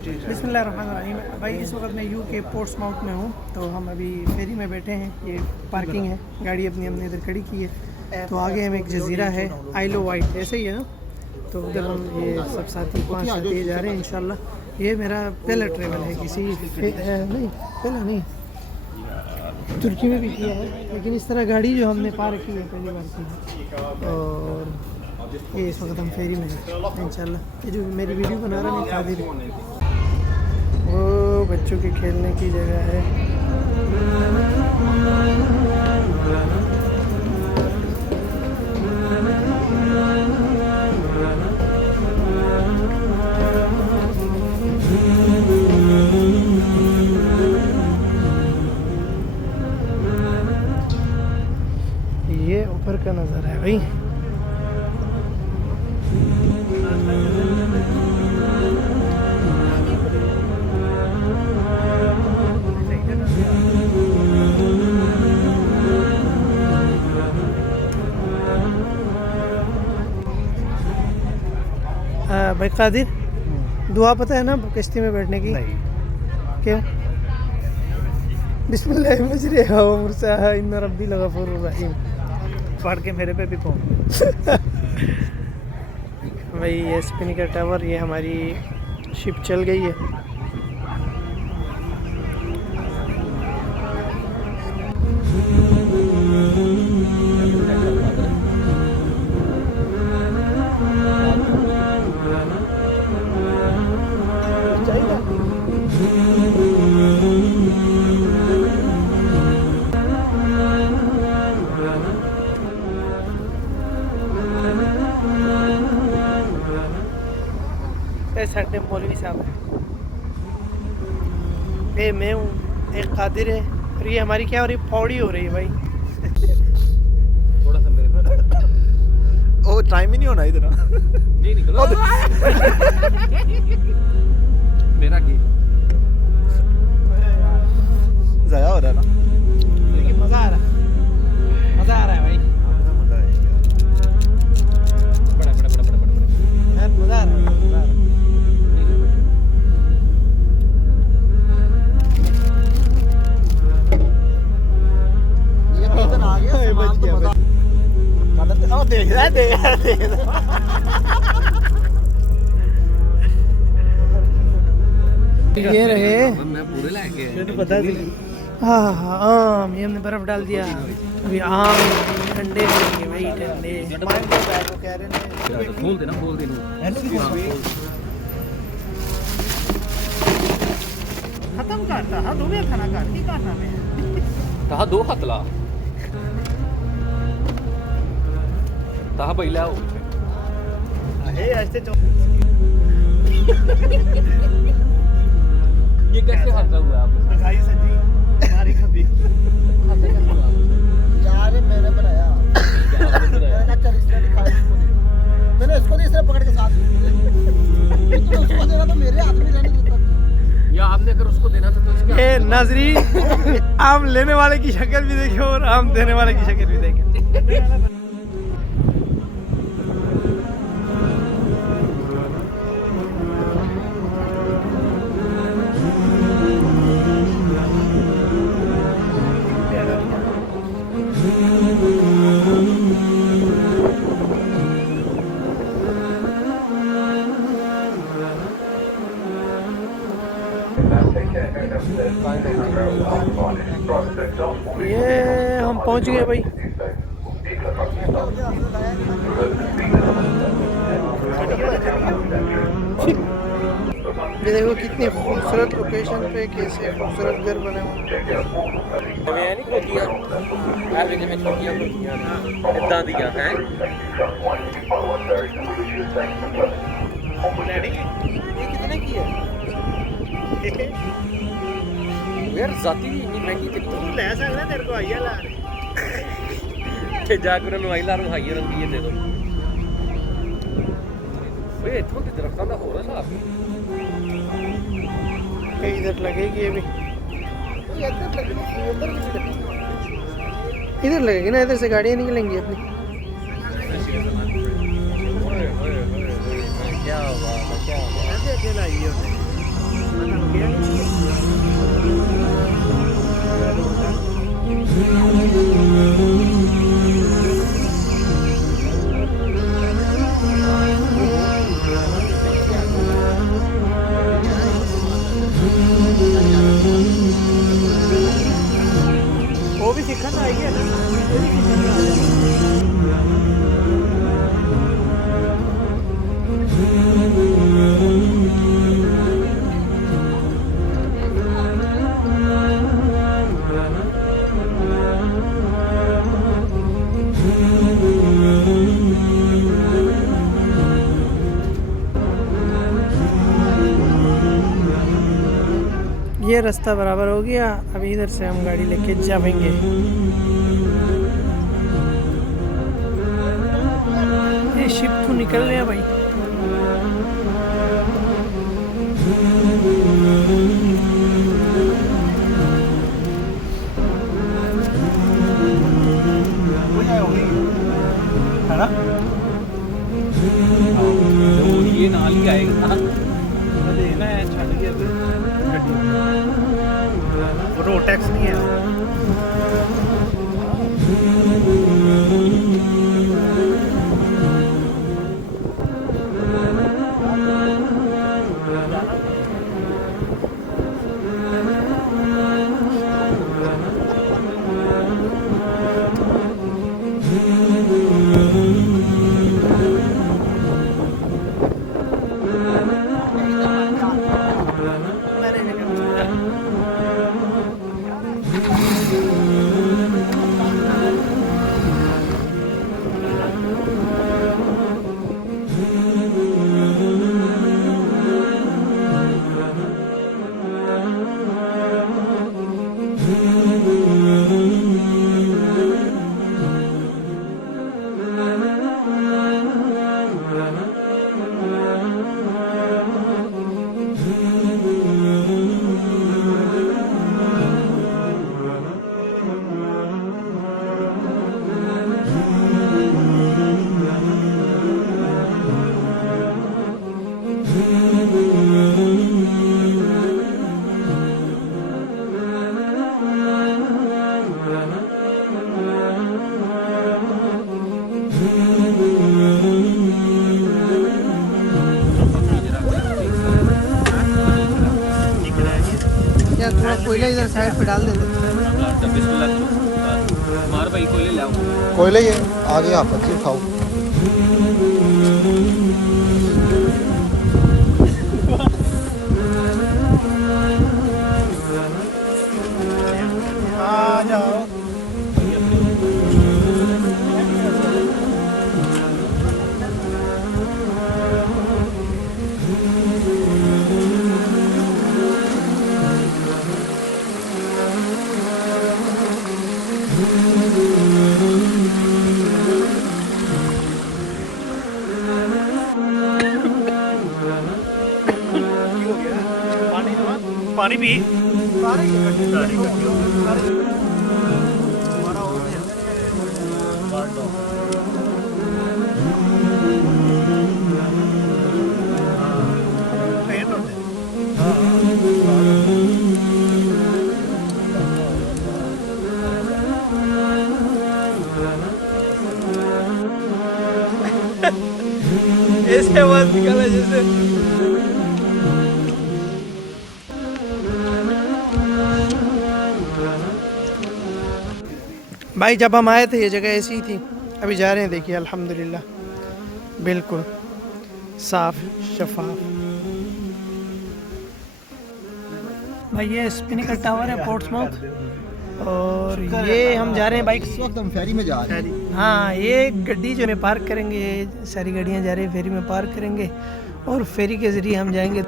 बिस्मिल्लाहिर्रहमानिर्रहीम। भाई इस वक्त मैं यूके पोर्ट्समाउथ में हूँ, तो हम अभी फेरी में बैठे हैं। ये पार्किंग है, गाड़ी अपनी हमने इधर खड़ी की है। तो आगे हम एक जजीरा है आइलो वाइट, ऐसे ही है ना। तो उधर हम ये सब साथी 5 साथी जा रहे हैं इंशाल्लाह। ये मेरा पहला ट्रेवल है किसी नहीं, पहला नहीं, तुर्की में भी किया है, लेकिन इस तरह गाड़ी जो हमने पार्क की है पहली बार की है। और ये इस वक्त हम फेरी में हैं इंशाल्लाह। ये जो मेरी वीडियो बना रहा है कादिर, वो बच्चों के खेलने की जगह है। ये ऊपर का नज़ारा है भाई। भाई कादिर, दुआ पता है ना कश्ती में बैठने की? नहीं। क्या? बिस्मिल्लाह मजरिहा व मुरसाहा इन्ना रब्बी लगफूरुर रहीम। पढ़ के मेरे पे भी कौन भाई ये स्पिनिकर टावर, ये हमारी शिप चल गई है। साढ़े मौलवी साहब है, ये मैं हूँ, एक कादिर है, और ये हमारी क्या हो रही, पौड़ी हो रही है भाई। थोड़ा सा मेरे पे ओ टाइम ही नहीं होना इतना। नहीं निकलो मेरा की ज़ाया हो रहा है ना, लेकिन मज़ा आ रहा है भाई। मज़ा आएगा। बड़ा बड़ा बड़ा बड़ा बड़ा यार मज़ा आ रहा है। देख रहा है ये रहे, मैं पूरे लाके पता थी। हाँ हाँ आम, ये हमने बर्फ डाल दिया। अभी आम ठंडे मिलेंगे भाई, ठंडे। खोल देना, खोल देना खत्म करता हाँ, दो में खाना काटती काटना में कहा दो हाथ ला कहा पहिला हो ऐसे ये कैसे हाथ हुआ आपको? खाई सजी हमारी कभी यार मैंने बनाया, मैंने इसको नहीं, इसने पकड़ के साथ तो उसको देना तो मेरे हाथ में रहने देता, या आपने अगर उसको देना था तो इसके ए नाज़रीन, आम लेने वाले की शक्ल भी देखे और आम देने वाले की शक्ल भी देखे। ये हम पहुंच गए भाई। ये देखो कितनी खूबसूरत लोकेशन पे कैसे खूबसूरत घर बने हुए कितने की है यार जाती इतनी महंगी ते तू ले सकदा, तेरे को आइया ला के जाकर नवाई ला रहाई रंगी दे दो वे इथों के दरख्तां दा हो रहा साहब इधर लगेगी अभी, इधर लगेगी ना, इधर से गाड़ियाँ निकलेंगी अपनी। क्या बात है, क्या बात है। अकेला ही होते ये रास्ता बराबर हो गया, अभी इधर से हम गाड़ी लेके जाएंगे। ये शिप तो निकल रहे हैं भाई। है ना? ये नाल ही आएगा। देखना है छड़ गया गड्डी। वो रोड टैक्स नहीं है। या थोड़ा कोयला इधर साइड पे डाल देते। मार भाई कोयले ले आओ। कोयले ये आगे आप बच्चे उठाओ। आ जाओ। पानी पी। ऐसे आवाज निकाला जैसे भाई जब हम आए थे ये जगह ऐसी ही थी, अभी जा रहे हैं देखिए अल्हम्दुलिल्लाह बिल्कुल साफ शफाफ। भाई ये स्पिनिकल टावर है पोर्ट्समाउथ और ये हम जा रहे हैं बाइक। इस वक्त हम फेरी में जा रहे हैं। हाँ ये गड्डी जो है पार्क करेंगे, ये सारी गाड़ियाँ जा रही है फेरी में पार्क करेंगे और फेरी के ज़रिए हम जाएंगे